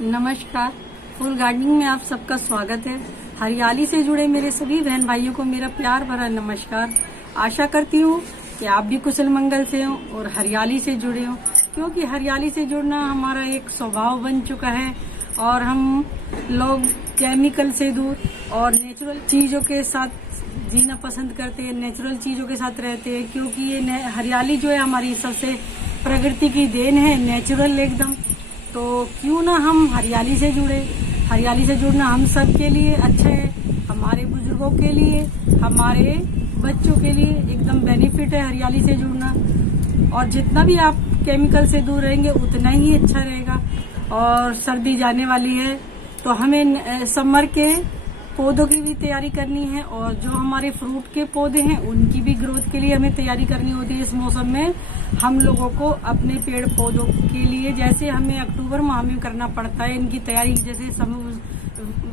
नमस्कार। फूल गार्डनिंग में आप सबका स्वागत है। हरियाली से जुड़े मेरे सभी बहन भाइयों को मेरा प्यार भरा नमस्कार। आशा करती हूँ कि आप भी कुशल मंगल से हो और हरियाली से जुड़े हो, क्योंकि हरियाली से जुड़ना हमारा एक स्वभाव बन चुका है और हम लोग केमिकल से दूर और नेचुरल चीजों के साथ जीना पसंद करते हैं, नेचुरल चीजों के साथ रहते हैं, क्योंकि ये हरियाली जो है हमारी सबसे प्रकृति की देन है, नेचुरल एकदम। तो क्यों ना हम हरियाली से जुड़े। हरियाली से जुड़ना हम सब के लिए अच्छा है, हमारे बुजुर्गों के लिए, हमारे बच्चों के लिए एकदम बेनिफिट है हरियाली से जुड़ना। और जितना भी आप केमिकल से दूर रहेंगे उतना ही अच्छा रहेगा। और सर्दी जाने वाली है तो हमें समर के पौधों की भी तैयारी करनी है और जो हमारे फ्रूट के पौधे हैं उनकी भी ग्रोथ के लिए हमें तैयारी करनी होती है। इस मौसम में हम लोगों को अपने पेड़ पौधों के लिए जैसे हमें अक्टूबर माह में करना पड़ता है इनकी तैयारी, जैसे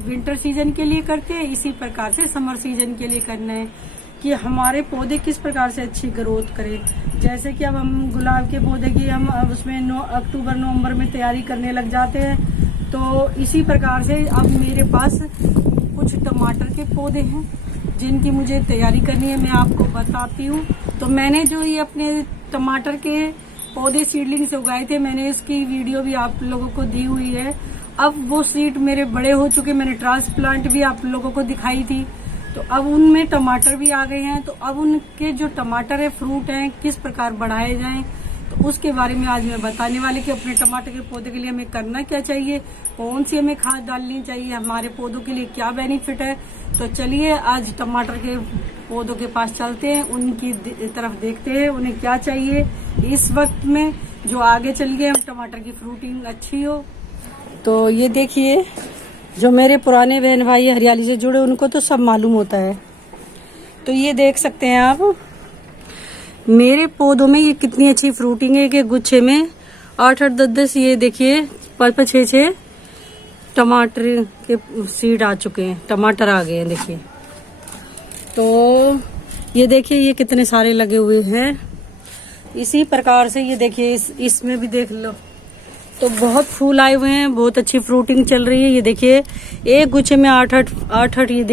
विंटर सीजन के लिए करते हैं इसी प्रकार से समर सीजन के लिए करना है कि हमारे पौधे किस प्रकार से अच्छी ग्रोथ करें। जैसे कि अब हम गुलाब के पौधे की हम उसमें अक्टूबर नवंबर में तैयारी करने लग जाते हैं, तो इसी प्रकार से अब मेरे पास कुछ टमाटर के पौधे हैं जिनकी मुझे तैयारी करनी है, मैं आपको बताती हूँ। तो मैंने जो ये अपने टमाटर के पौधे सीडलिंग से उगाए थे, मैंने इसकी वीडियो भी आप लोगों को दी हुई है। अब वो सीड मेरे बड़े हो चुके, मैंने ट्रांसप्लांट भी आप लोगों को दिखाई थी, तो अब उनमें टमाटर भी आ गए हैं। तो अब उनके जो टमाटर है, फ्रूट हैं, किस प्रकार बढ़ाए जाएं, तो उसके बारे में आज मैं बताने वाली कि अपने टमाटर के पौधे के लिए हमें करना क्या चाहिए, कौन सी हमें खाद डालनी चाहिए, हमारे पौधों के लिए क्या बेनिफिट है। तो चलिए आज टमाटर के पौधों के पास चलते हैं, उनकी तरफ देखते हैं उन्हें क्या चाहिए इस वक्त में, जो आगे चल के हम टमाटर की फ्रूटिंग अच्छी हो। तो ये देखिए, जो मेरे पुराने बहन भाई हरियाली से जुड़े उनको तो सब मालूम होता है। तो ये देख सकते हैं आप मेरे पौधों में ये कितनी अच्छी फ्रूटिंग है कि गुच्छे में 8-8 10-10 ये देखिए 5-5 6-6 टमाटर के सीड आ चुके हैं, टमाटर आ गए हैं देखिए। तो ये देखिए ये कितने सारे लगे हुए हैं। इसी प्रकार से ये देखिए इसमें भी देख लो, तो बहुत फूल आए हुए हैं, बहुत अच्छी फ्रूटिंग चल रही है। ये देखिए एक गुच्छे में 8-8 ये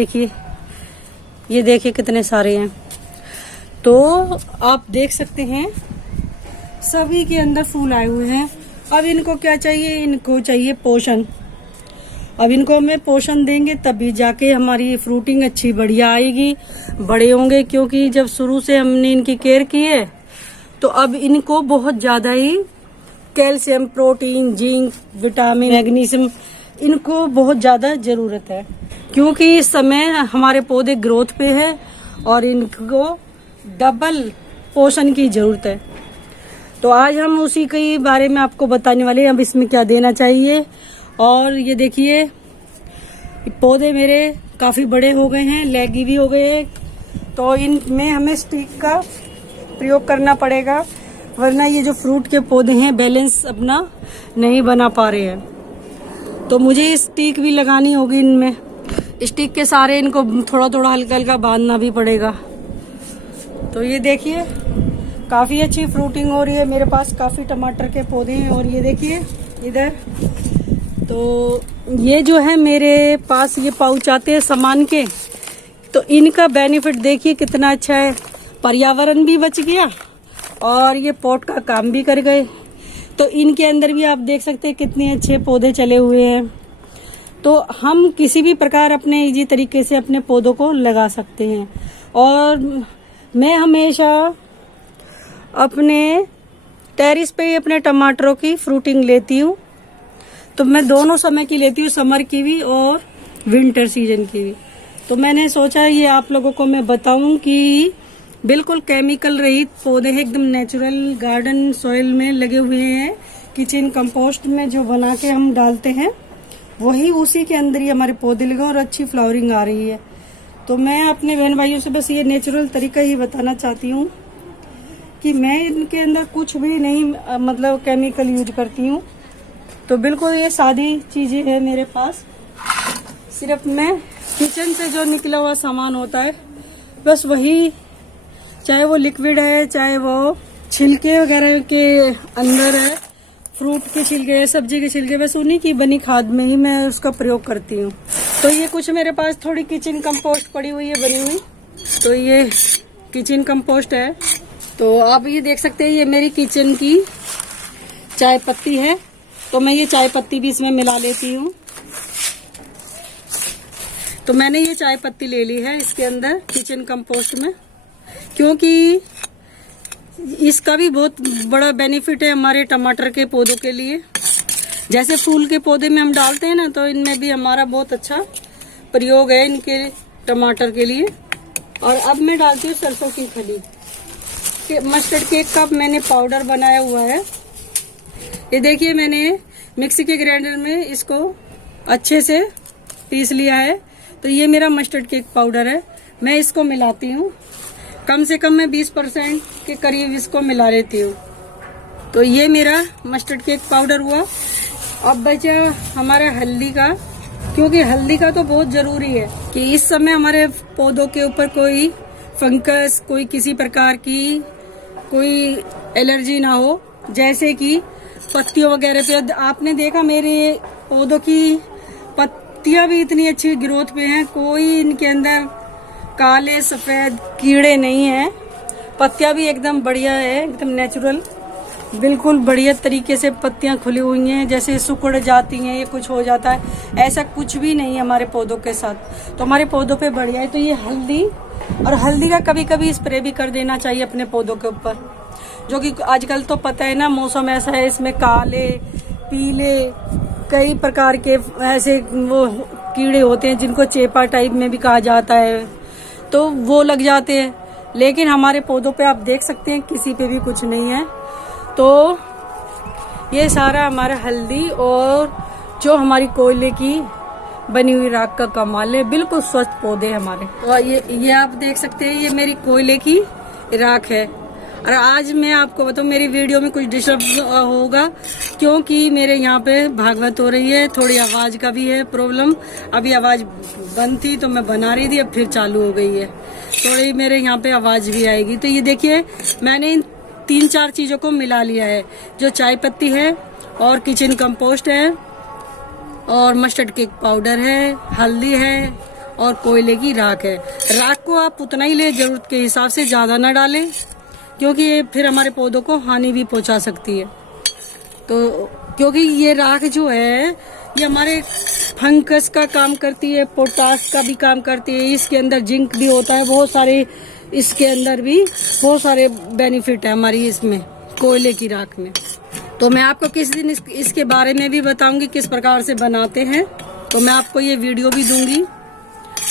देखिए कितने सारे हैं। तो आप देख सकते हैं सभी के अंदर फूल आए हुए हैं। अब इनको क्या चाहिए, इनको चाहिए पोषण। अब इनको हमें पोषण देंगे तभी जाके हमारी फ्रूटिंग अच्छी बढ़िया आएगी, बड़े होंगे, क्योंकि जब शुरू से हमने इनकी केयर की है तो अब इनको बहुत ज्यादा ही calcium, protein, zinc, vitamin, magnesium इनको बहुत ज्यादा जरूरत है, क्योंकि इस समय हमारे पौधे ग्रोथ पे है और इनको डबल पोषण की जरूरत है। तो आज हम उसी के बारे में आपको बताने वाले हैं, अब इसमें क्या देना चाहिए। और ये देखिए पौधे मेरे काफी बड़े हो गए हैं, लेगी भी हो गए हैं, तो इनमें हमें स्टिक का प्रयोग करना पड़ेगा, वरना ये जो फ्रूट के पौधे हैं बैलेंस अपना नहीं बना पा रहे हैं। तो मुझे स्टिक भी लगानी होगी इनमें, स्टिक के सारे इनको थोड़ा थोड़ा हल्का हल्का बांधना भी पड़ेगा। तो ये देखिए काफी अच्छी फ्रूटिंग हो रही है, मेरे पास काफी टमाटर के पौधे हैं। और ये देखिए इधर, तो ये जो है मेरे पास ये पाउच आते हैं सामान के, तो इनका बेनिफिट देखिए कितना अच्छा है, पर्यावरण भी बच गया और ये पॉट का काम भी कर गए। तो इनके अंदर भी आप देख सकते हैं कितने अच्छे पौधे चले हुए हैं। तो हम किसी भी प्रकार अपने इजी तरीके से अपने पौधों को लगा सकते हैं। और मैं हमेशा अपने टेरिस पे ही अपने टमाटरों की फ्रूटिंग लेती हूँ, तो मैं दोनों समय की लेती हूँ, समर की भी और विंटर सीजन की भी। तो मैंने सोचा ये आप लोगों को मैं बताऊं कि बिल्कुल केमिकल रहित पौधे हैं, एकदम नेचुरल गार्डन सॉइल में लगे हुए हैं, किचन कंपोस्ट में जो बना के हम डालते हैं वही उसी के अंदर ही हमारे पौधे लगे और अच्छी फ्लावरिंग आ रही है। तो मैं अपने बहन भाइयों से बस ये नेचुरल तरीका ही बताना चाहती हूँ कि मैं इनके अंदर कुछ भी नहीं मतलब केमिकल यूज करती हूँ। तो बिल्कुल ये सादी चीजें हैं मेरे पास, सिर्फ मैं किचन से जो निकला हुआ सामान होता है बस वही, चाहे वो लिक्विड है चाहे वो छिलके वगैरह के अंदर है, फ्रूट के छिलके, सब्जी के छिलके, बस उन्हीं की बनी खाद में ही मैं उसका प्रयोग करती हूँ। तो ये कुछ मेरे पास थोड़ी किचन कंपोस्ट पड़ी हुई है बनी हुई, तो ये किचन कंपोस्ट है। तो आप ये देख सकते हैं ये मेरी किचन की चाय पत्ती है, तो मैं ये चाय पत्ती भी इसमें मिला लेती हूँ। तो मैंने ये चाय पत्ती ले ली है इसके अंदर किचन कंपोस्ट में, क्योंकि इसका भी बहुत बड़ा बेनिफिट है हमारे टमाटर के पौधों के लिए। जैसे फूल के पौधे में हम डालते हैं ना, तो इनमें भी हमारा बहुत अच्छा प्रयोग है इनके टमाटर के लिए। और अब मैं डालती हूँ सरसों की खली। मस्टर्ड केक का मैंने पाउडर बनाया हुआ है, ये देखिए मैंने मिक्सी के ग्राइंडर में इसको अच्छे से पीस लिया है। तो ये मेरा मस्टर्ड केक पाउडर है, मैं इसको मिलाती हूँ। कम से कम मैं 20% के करीब इसको मिला लेती हूँ। तो ये मेरा मस्टर्ड केक पाउडर हुआ। अब बचा हमारा हल्दी का, क्योंकि हल्दी का तो बहुत जरूरी है कि इस समय हमारे पौधों के ऊपर कोई फंगस, कोई किसी प्रकार की कोई एलर्जी ना हो। जैसे कि पत्तियों वगैरह पे आपने देखा मेरे पौधों की पत्तियां भी इतनी अच्छी ग्रोथ पे हैं, कोई इनके अंदर काले सफेद कीड़े नहीं हैं। पत्तियां भी एकदम बढ़िया है, एकदम नेचुरल, बिल्कुल बढ़िया तरीके से पत्तियां खुली हुई हैं। जैसे सिकुड़ जाती हैं, ये कुछ हो जाता है, ऐसा कुछ भी नहीं है हमारे पौधों के साथ। तो हमारे पौधों पे बढ़िया है। तो ये हल्दी, और हल्दी का कभी कभी स्प्रे भी कर देना चाहिए अपने पौधों के ऊपर, जो कि आजकल तो पता है ना मौसम ऐसा है, इसमें काले पीले कई प्रकार के ऐसे वो कीड़े होते हैं जिनको चेपा टाइप में भी कहा जाता है, तो वो लग जाते हैं। लेकिन हमारे पौधों पे आप देख सकते हैं किसी पे भी कुछ नहीं है। तो ये सारा हमारा हल्दी और जो हमारी कोयले की बनी हुई राख का कमाल है, बिल्कुल स्वस्थ पौधे हमारे। तो ये आप देख सकते हैं ये मेरी कोयले की राख है। और आज मैं आपको बताऊं मेरी वीडियो में कुछ डिस्टर्ब होगा, क्योंकि मेरे यहाँ पे भागवत हो रही है, थोड़ी आवाज का भी है प्रॉब्लम। अभी आवाज बंद थी तो मैं बना रही थी, अब फिर चालू हो गई है, थोड़ी मेरे यहाँ पे आवाज भी आएगी। तो ये देखिए मैंने इन 3-4 चीजों को मिला लिया है, जो चाय पत्ती है और किचन कंपोस्ट है और मस्टर्ड केक पाउडर है, हल्दी है और कोयले की राख है। राख को आप उतना ही ले, जरूरत के हिसाब से ज्यादा ना डालें, क्योंकि ये फिर हमारे पौधों को हानि भी पहुंचा सकती है। तो क्योंकि ये राख जो है ये हमारे फंगस का काम करती है, पोटास का भी काम करती है, इसके अंदर जिंक भी होता है, बहुत सारे इसके अंदर भी बहुत सारे बेनिफिट है हमारी इसमें कोयले की राख में। तो मैं आपको किस दिन इसके बारे में भी बताऊंगी किस प्रकार से बनाते हैं। तो मैं आपको ये वीडियो भी दूंगी,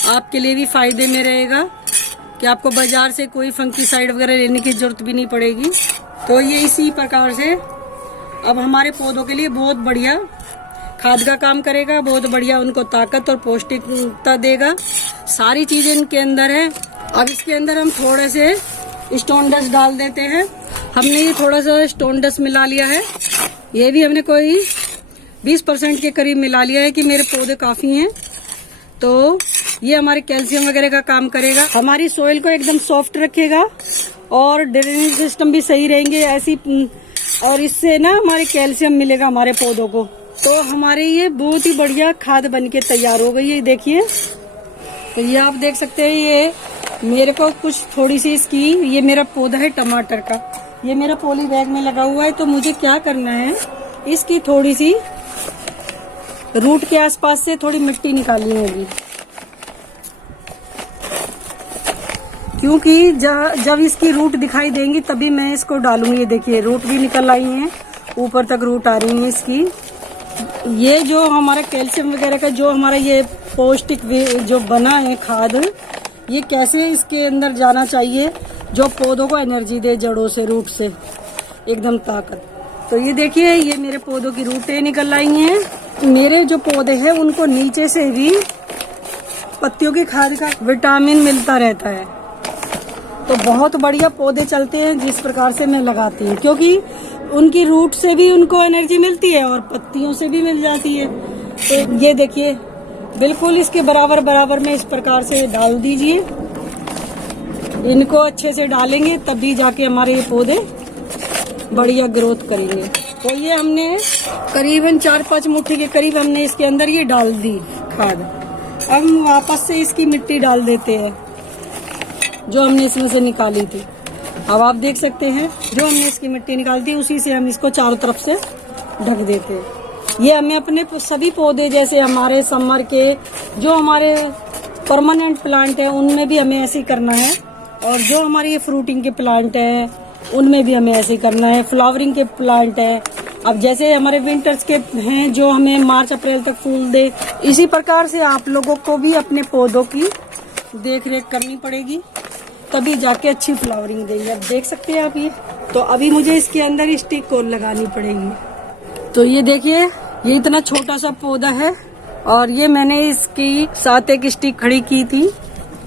आपके लिए भी फायदे में रहेगा कि आपको बाजार से कोई फंगीसाइड वगैरह लेने की जरूरत भी नहीं पड़ेगी। तो ये इसी प्रकार से अब हमारे पौधों के लिए बहुत बढ़िया खाद का काम करेगा, बहुत बढ़िया उनको ताकत और पौष्टिकता देगा। सारी चीजें इनके अंदर है। अब इसके अंदर हम थोड़े से स्टोन डस्ट डाल देते हैं। हमने ये थोड़ा सा स्टोन डस्ट मिला लिया है, ये भी हमने कोई 20% के करीब मिला लिया है कि मेरे पौधे काफी हैं। तो ये हमारे कैल्शियम वगैरह का काम करेगा, हमारी सोइल को एकदम सॉफ्ट रखेगा और ड्रेनेज सिस्टम भी सही रहेंगे ऐसी, और इससे ना हमारे कैल्शियम मिलेगा हमारे पौधों को। तो हमारे ये बहुत ही बढ़िया खाद बन के तैयार हो गई है, देखिए। तो ये आप देख सकते हैं, ये मेरे को कुछ थोड़ी सी इसकी, ये मेरा पौधा है टमाटर का, ये मेरा पॉली बैग में लगा हुआ है। तो मुझे क्या करना है, इसकी थोड़ी सी रूट के आसपास से थोड़ी मिट्टी निकालनी होगी, क्योंकि जब इसकी रूट दिखाई देंगी तभी मैं इसको डालूंगी। ये देखिए रूट भी निकल आई हैं, ऊपर तक रूट आ रही है इसकी। ये जो हमारा कैल्शियम वगैरह का जो हमारा ये पौष्टिक जो बना है खाद, ये कैसे इसके अंदर जाना चाहिए जो पौधों को एनर्जी दे, जड़ों से, रूट से एकदम ताकत। तो ये देखिए ये मेरे पौधों की रूटें निकल आई हैं। मेरे जो पौधे हैं उनको नीचे से भी पत्तियों की खाद का विटामिन मिलता रहता है। तो बहुत बढ़िया पौधे चलते हैं जिस प्रकार से मैं लगाती हूँ, क्योंकि उनकी रूट से भी उनको एनर्जी मिलती है और पत्तियों से भी मिल जाती है। तो ये देखिए बिल्कुल इसके बराबर बराबर में इस प्रकार से डाल दीजिए। इनको अच्छे से डालेंगे तभी जाके हमारे ये पौधे बढ़िया ग्रोथ करेंगे। तो ये हमने करीबन 4-5 मुट्ठी के करीब हमने इसके अंदर ये डाल दी खाद। अब हम वापस से इसकी मिट्टी डाल देते हैं जो हमने इसमें से निकाली थी। अब आप देख सकते हैं जो हमने इसकी मिट्टी निकाली थी उसी से हम इसको चारों तरफ से ढक देते हैं। ये हमें अपने सभी पौधे जैसे हमारे समर के जो हमारे परमानेंट प्लांट है उनमें भी हमें ऐसे ही करना है, और जो हमारे ये फ्रूटिंग के प्लांट है उनमें भी हमें ऐसे ही करना है। फ्लावरिंग के प्लांट है, अब जैसे हमारे विंटर्स के हैं जो हमें मार्च अप्रैल तक फूल दे, इसी प्रकार से आप लोगों को भी अपने पौधों की देख रेख करनी पड़ेगी, तभी जाके अच्छी फ्लावरिंग देंगे। अब देख सकते हैं आप ये। तो अभी मुझे इसके अंदर स्टिक को लगानी पड़ेगी। तो ये देखिए, ये इतना छोटा सा पौधा है और ये मैंने इसकी साथ एक स्टिक खड़ी की थी,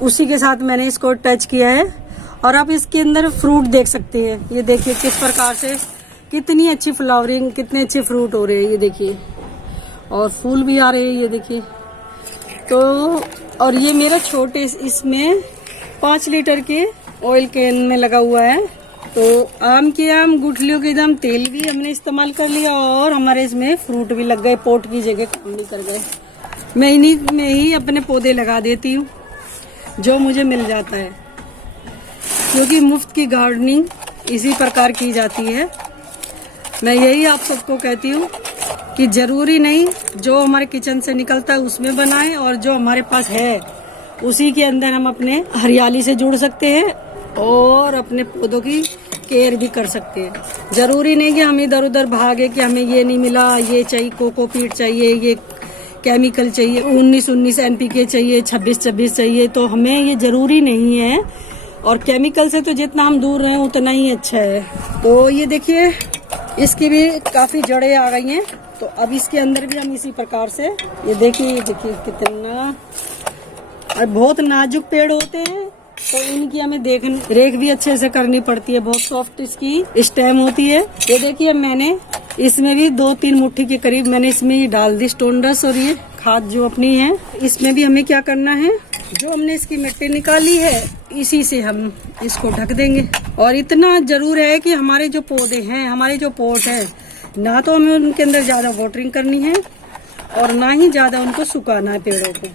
उसी के साथ मैंने इसको टच किया है। और आप इसके अंदर फ्रूट देख सकते हैं। ये देखिए किस प्रकार से कितनी अच्छी फ्लावरिंग, कितने अच्छे फ्रूट हो रहे हैं। ये देखिए, और फूल भी आ रहे हैं। ये देखिए, तो और ये मेरा छोटे इसमें 5 लीटर के ऑयल कैन में लगा हुआ है। तो आम के आम गुठलियों के दम तेल भी हमने इस्तेमाल कर लिया और हमारे इसमें फ्रूट भी लग गए, पोट की जगह काम भी कर गए। मैं इन्हीं में ही अपने पौधे लगा देती हूँ जो मुझे मिल जाता है, क्योंकि मुफ्त की गार्डनिंग इसी प्रकार की जाती है। मैं यही आप सबको कहती हूँ कि जरूरी नहीं जो हमारे किचन से निकलता है उसमें बनाएं, और जो हमारे पास है उसी के अंदर हम अपने हरियाली से जुड़ सकते हैं और अपने पौधों की केयर भी कर सकते हैं। जरूरी नहीं कि हम इधर उधर भागे कि हमें ये नहीं मिला, ये चाहिए, कोकोपीट चाहिए, ये केमिकल चाहिए, 19-19 NPK चाहिए, 26-26 चाहिए। तो हमें ये जरूरी नहीं है, और केमिकल से तो जितना हम दूर रहें उतना ही अच्छा है। तो ये देखिए, इसकी भी काफी जड़ें आ गई हैं। तो अब इसके अंदर भी हम इसी प्रकार से ये देखिए कितना, और बहुत नाजुक पेड़ होते हैं तो इनकी हमें रेख भी अच्छे से करनी पड़ती है। बहुत सॉफ्ट इसकी स्टेम होती है। ये देखिए, मैंने इसमें भी 2-3 मुट्ठी के करीब मैंने इसमें ही डाल दी स्टोनडस, और ये खाद जो अपनी है इसमें भी हमें क्या करना है, जो हमने इसकी मिट्टी निकाली है इसी से हम इसको ढक देंगे। और इतना जरूर है कि हमारे जो पौधे हैं, हमारे जो पोट है, ना तो हमें उनके अंदर ज्यादा वाटरिंग करनी है और ना ही ज्यादा उनको सुखाना है पेड़ों को।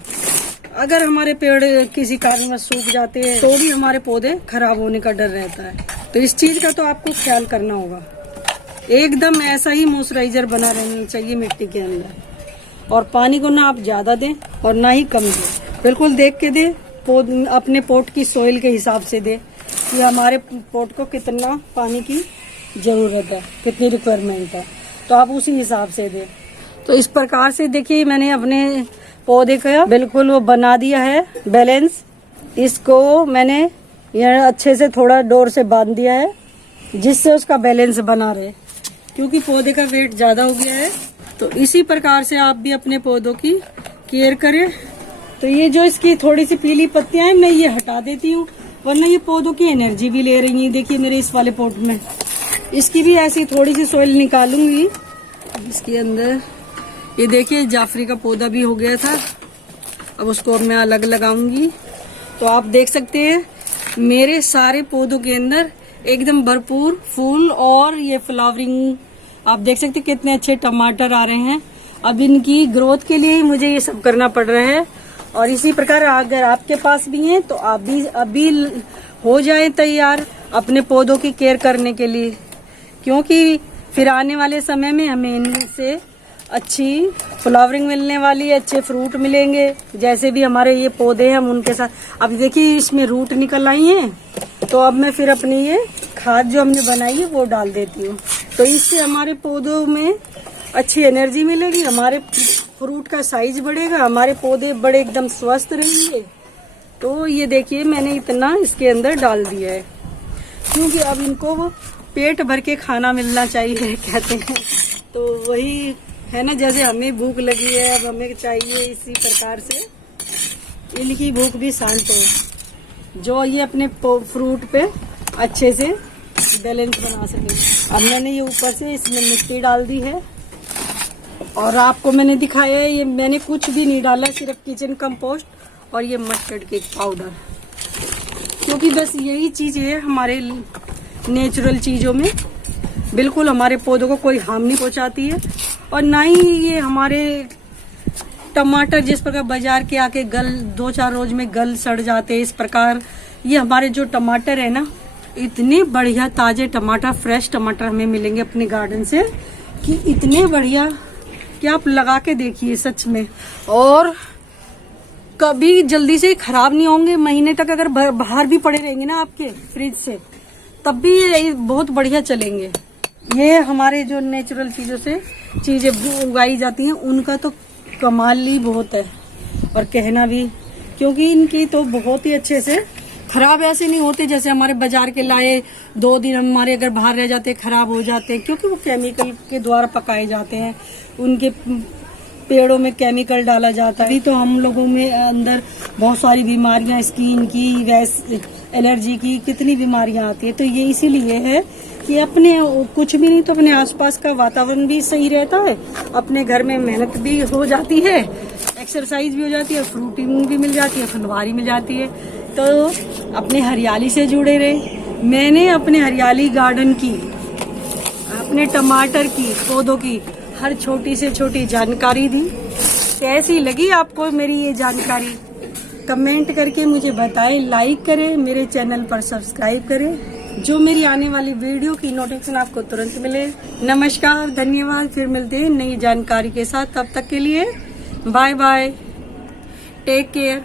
अगर हमारे पेड़ किसी कारणवश सूख जाते हैं तो भी हमारे पौधे खराब होने का डर रहता है। तो इस चीज का तो आपको ख्याल करना होगा। एकदम ऐसा ही मॉइस्चराइजर बना रहना चाहिए मिट्टी के अंदर, और पानी को ना आप ज्यादा दें और ना ही कम दें, बिल्कुल देख के दें। अपने पोट की सोइल के हिसाब से दें कि हमारे पोट को कितना पानी की जरूरत है, कितनी रिक्वायरमेंट है, तो आप उसी हिसाब से दें। तो इस प्रकार से देखिए, मैंने अपने पौधे का बिल्कुल वो बना दिया है बैलेंस। इसको मैंने यहाँ अच्छे से थोड़ा डोर से बांध दिया है जिससे उसका बैलेंस बना रहे, क्योंकि पौधे का वेट ज्यादा हो गया है। तो इसी प्रकार से आप भी अपने पौधों की केयर करें। तो ये जो इसकी थोड़ी सी पीली पत्तियां हैं मैं ये हटा देती हूँ, वरना ये पौधों की एनर्जी भी ले रही है। देखिए मेरे इस वाले पोट में इसकी भी ऐसी थोड़ी सी सोइल निकालूंगी इसके अंदर। ये देखिए जाफरी का पौधा भी हो गया था, अब उसको मैं अलग लगाऊंगी। तो आप देख सकते हैं मेरे सारे पौधों के अंदर एकदम भरपूर फूल और ये फ्लावरिंग। आप देख सकते हैं कितने अच्छे टमाटर आ रहे हैं। अब इनकी ग्रोथ के लिए ही मुझे ये सब करना पड़ रहा है। और इसी प्रकार अगर आपके पास भी हैं तो आप भी अभी हो जाए तैयार अपने पौधों की केयर करने के लिए, क्योंकि फिर आने वाले समय में हमें इनसे अच्छी फ्लावरिंग मिलने वाली है, अच्छे फ्रूट मिलेंगे। जैसे भी हमारे ये पौधे हैं हम उनके साथ, अब देखिए इसमें रूट निकल आई हैं, तो अब मैं फिर अपनी ये खाद जो हमने बनाई है वो डाल देती हूँ। तो इससे हमारे पौधों में अच्छी एनर्जी मिलेगी, हमारे फ्रूट का साइज बढ़ेगा, हमारे पौधे बड़े एकदम स्वस्थ रहेंगे। तो ये देखिए मैंने इतना इसके अंदर डाल दिया है, क्योंकि अब इनको पेट भर के खाना मिलना चाहिए कहते हैं। तो वही है ना, जैसे हमें भूख लगी है अब हमें चाहिए इसी प्रकार से इनकी भूख भी शांत हो, जो ये अपने फ्रूट पे अच्छे से बैलेंस बना सके। अब मैंने ये ऊपर से इसमें मिट्टी डाल दी है और आपको मैंने दिखाया है ये मैंने कुछ भी नहीं डाला, सिर्फ किचन कंपोस्ट और ये मस्टर्ड केक पाउडर, क्योंकि बस यही चीज है हमारे नेचुरल चीजों में बिल्कुल हमारे पौधों को कोई हार्म नहीं पहुंचाती है। और ना ही ये हमारे टमाटर जिस प्रकार बाजार के आके गल 2-4 रोज में गल सड़ जाते हैं, इस प्रकार ये हमारे जो टमाटर है ना, इतने बढ़िया ताजे टमाटर, फ्रेश टमाटर हमें मिलेंगे अपने गार्डन से कि इतने बढ़िया कि आप लगा के देखिए सच में। और कभी जल्दी से खराब नहीं होंगे, महीने तक अगर बाहर भी पड़े रहेंगे ना आपके फ्रिज से, तब भी ये बहुत बढ़िया चलेंगे। ये हमारे जो नेचुरल चीजों से चीजें उगाई जाती हैं उनका तो कमाल ही बहुत है, और कहना भी, क्योंकि इनकी तो बहुत ही अच्छे से खराब ऐसे नहीं होते जैसे हमारे बाजार के लाए 2 दिन हमारे अगर बाहर रह जाते खराब हो जाते हैं, क्योंकि वो केमिकल के द्वारा पकाए जाते हैं, उनके पेड़ों में केमिकल डाला जाता है। अभी तो हम लोगों में अंदर बहुत सारी बीमारियां, स्किन की, वैसे एलर्जी की, कितनी बीमारियां आती है। तो ये इसीलिए है कि अपने कुछ भी नहीं तो अपने आसपास का वातावरण भी सही रहता है, अपने घर में मेहनत भी हो जाती है, एक्सरसाइज भी हो जाती है, फ्रूटिंग भी मिल जाती है, फुलवारी मिल जाती है। तो अपने हरियाली से जुड़े रहे। मैंने अपने हरियाली गार्डन की, अपने टमाटर की पौधों की हर छोटी से छोटी जानकारी दी। कैसी लगी आपको मेरी ये जानकारी? कमेंट करके मुझे बताएं, लाइक करें, मेरे चैनल पर सब्सक्राइब करें, जो मेरी आने वाली वीडियो की नोटिफिकेशन आपको तुरंत मिले। नमस्कार, धन्यवाद, फिर मिलते हैं नई जानकारी के साथ। तब तक के लिए बाय बाय, टेक केयर।